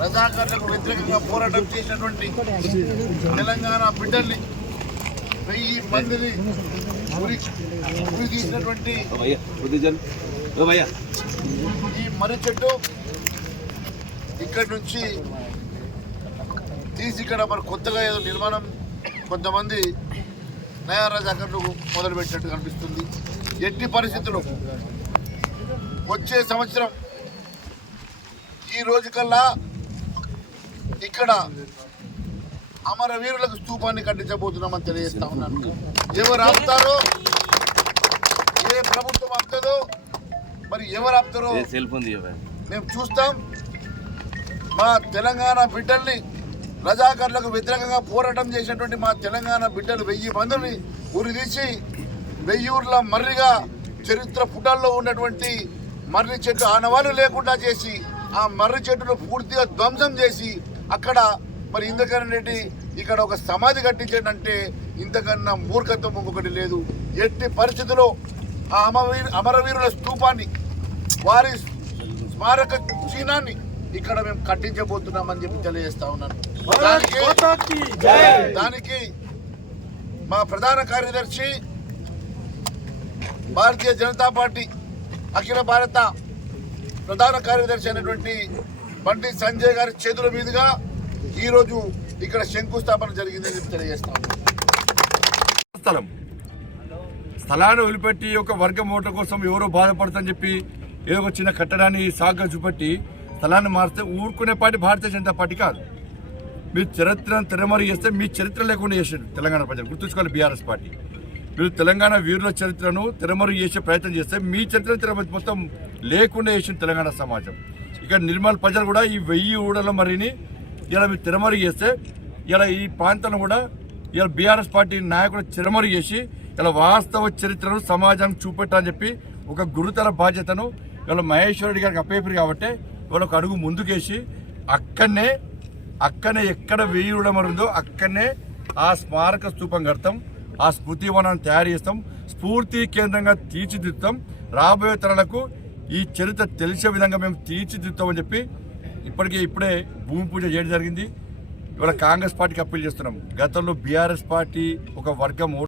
రజాకర్లకు వ్యతిరేకంగా పోరాటం చేసినటువంటి తెలంగాణ బిడ్డల్ని వెయ్యి మందిని గురి గురి తీసినటువంటి ఈ మర్రి చెట్టు ఇక్కడి నుంచి తీసి ఇక్కడ మరి కొత్తగా ఏదో నిర్మాణం కొంతమంది నయా రజాకర్లు మొదలుపెట్టినట్టు కనిపిస్తుంది. ఎట్టి పరిస్థితులు వచ్చే సంవత్సరం ఈ రోజు కల్లా ఇక్కడ అమరవీరులకు స్థూపాన్ని కట్టించబోతున్నామని తెలియజేస్తా ఉన్నాను. ఎవరు ఆపుతారో ఏ ప్రభుత్వం ఆపుతుందో మరి ఎవరు ఆపుతారో మేము చూస్తాం. మా తెలంగాణ బిడ్డల్ని రజాకర్లకు వ్యతిరేకంగా పోరాటం చేసినటువంటి మా తెలంగాణ బిడ్డలు వెయ్యి మందిని ఉరిదీసి వెయ్యూర్ల మర్రిగా చరిత్ర పుటాల్లో ఉన్నటువంటి మర్రి చెట్టు ఆనవాళ్ళు లేకుండా చేసి ఆ మర్రి చెట్టును పూర్తిగా ధ్వంసం చేసి అక్కడ మరి ఇంతకన్నా రెడ్డి ఇక్కడ ఒక సమాధి కట్టించాడంటే ఇంతకన్నా మూర్ఖత్వం ఇంకొకటి లేదు. ఎట్టి పరిస్థితిలో ఆ అమరవీరు అమరవీరుల స్తూపాన్ని వారి స్మారక చిహ్నాన్ని ఇక్కడ మేము కట్టించబోతున్నామని చెప్పి తెలియజేస్తా ఉన్నాను. దానికి దానికి మా ప్రధాన కార్యదర్శి భారతీయ జనతా పార్టీ అఖిల భారత ప్రధాన కార్యదర్శి అయినటువంటి బండి సంజయ్ గారి చేతుల మీదుగా ఈరోజు ఇక్కడ శంకుస్థాపన జరిగిందని చెప్పి తెలియజేస్తాం స్థలం. స్థలాన్ని వదిలిపెట్టి ఒక వర్గం ఓట్ల కోసం ఎవరో బాధపడతారని చెప్పి ఏదో ఒక చిన్న కట్టడాన్ని సాగ చూపెట్టి స్థలాన్ని మారిస్తే ఊరుకునే పార్టీ భారతీయ జనతా పార్టీ కాదు. మీ చరిత్రను తెరమరి చేస్తే మీ చరిత్ర లేకుండా చేసాడు తెలంగాణ ప్రజలు. గుర్తుంచుకోవాలి బీఆర్ఎస్ పార్టీ. మీరు తెలంగాణ వీరుల చరిత్రను తెరమరు చేసే ప్రయత్నం చేస్తే మీ చరిత్ర తెరమరి మొత్తం లేకుండా చేసింది తెలంగాణ సమాజం. ఇక్కడ నిర్మల్ ప్రజలు కూడా ఈ వెయ్యి ఊడల మరిని ఇలా మీరు తెరమరు చేస్తే ఇలా ఈ ప్రాంతంలో కూడా ఇలా బీఆర్ఎస్ పార్టీ నాయకులు చిరమరు చేసి ఇలా వాస్తవ చరిత్రను సమాజానికి చూపెట్టాలని చెప్పి ఒక గురుతర బాధ్యతను ఇలా మహేశ్వరుడి గారికి అప్పేపారు కాబట్టి ఇవాళ ఒక అడుగు ముందుకేసి అక్కడనే అక్కనే ఎక్కడ వెయ్యి ఉందో అక్కడనే ఆ స్మారక స్తూపం కడతాం. ఆ స్మృతి వనాన్ని తయారు చేస్తాం. స్ఫూర్తి కేంద్రంగా తీర్చిదిద్దుతాం. రాబోయే తరాలకు ఈ చరిత్ర తెలిసే విధంగా మేము తీర్చిదిద్దుతామని చెప్పి ఇప్పటికే ఇప్పుడే భూమి పూజ చేయడం జరిగింది. ఇవాళ కాంగ్రెస్ పార్టీకి అప్పీల్ చేస్తున్నాం. గతంలో బీఆర్ఎస్ పార్టీ ఒక వర్గం